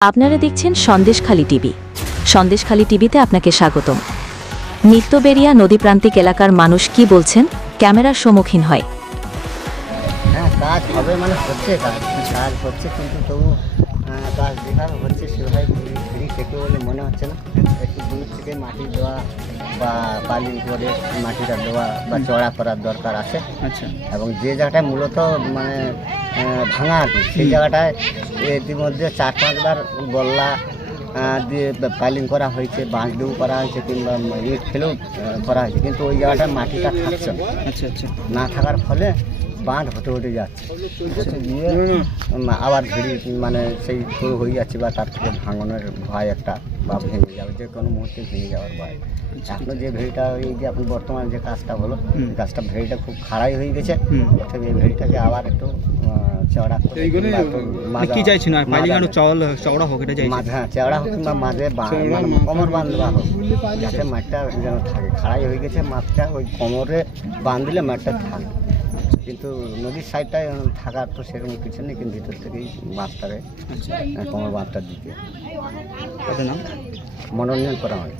আপনারা দেখছেন সন্দেশখালী টিভি। সন্দেশখালী টিভিতে আপনাকে স্বাগতম। নিত্যবেরিয়া নদীপ্রান্তিক এলাকার মানুষ কি বলছেন? ক্যামেরার সম্মুখীন হয়। হ্যাঁ কাজ হবে মানে হচ্ছে কাজ কাজ হচ্ছে কিন্তু তবু আহ, কাজ যেভাবে হচ্ছে সেভাবে ফ্রি থেকে বলে মনে হচ্ছে না। একটু দূর থেকে মাটি দেওয়া বা বালি করে মাটিটা দেওয়া বা চড়া করার দরকার আছে। আচ্ছা। এবং যে জায়গাটায় মূলত মানে ভাঙা আর কি সেই জায়গাটায় ইতিমধ্যে চার পাঁচবার বল্লা দিয়ে পাইলিং করা হয়েছে বাঁশ দিয়েও করা হয়েছে কিংবা ইট ফেলেও করা হয়েছে। কিন্তু ওই জায়গাটায় মাটিটা থাকছে আচ্ছা আচ্ছা। না থাকার ফলে বাঁধ হতে হতে যাচ্ছে। হতে গিয়ে আবার ভিড়ি মানে সেই শুরু হয়ে যাচ্ছে বা তার থেকে ভাঙনের ভয় একটা বা ভেঙে যাবে যে কোনো মুহূর্তে ভেঙে যাওয়ার ভয়। এখনও যে ভেড়িটা এই যে আপনি বর্তমান যে কাজটা হলো কাজটা ভেড়িটা খুব খাড়াই হয়ে গেছে। অর্থাৎ এই ভেড়িটাকে আবার একটু চওড়া মানে কি মাজা- চওড়া চওড়া হোক এটা হ্যাঁ চেওড়া হোক কিংবা মাঝে মানে কোমর বাঁধ দেওয়া হোক যাতে মাঠটা যেন থাকে। খাড়াই হয়ে গেছে মাঠটা ওই কোমরে বাঁধ দিলে মাঠটা থাকে। কিন্তু নদীর সাইডটায় থাকার তো সেরকম কিছু নেই কিন্তু ভিতর থেকেই বাঁধটারে আচ্ছা। কোমর বাঁধটার দিকে। নাম? মনোরঞ্জন করা হয়।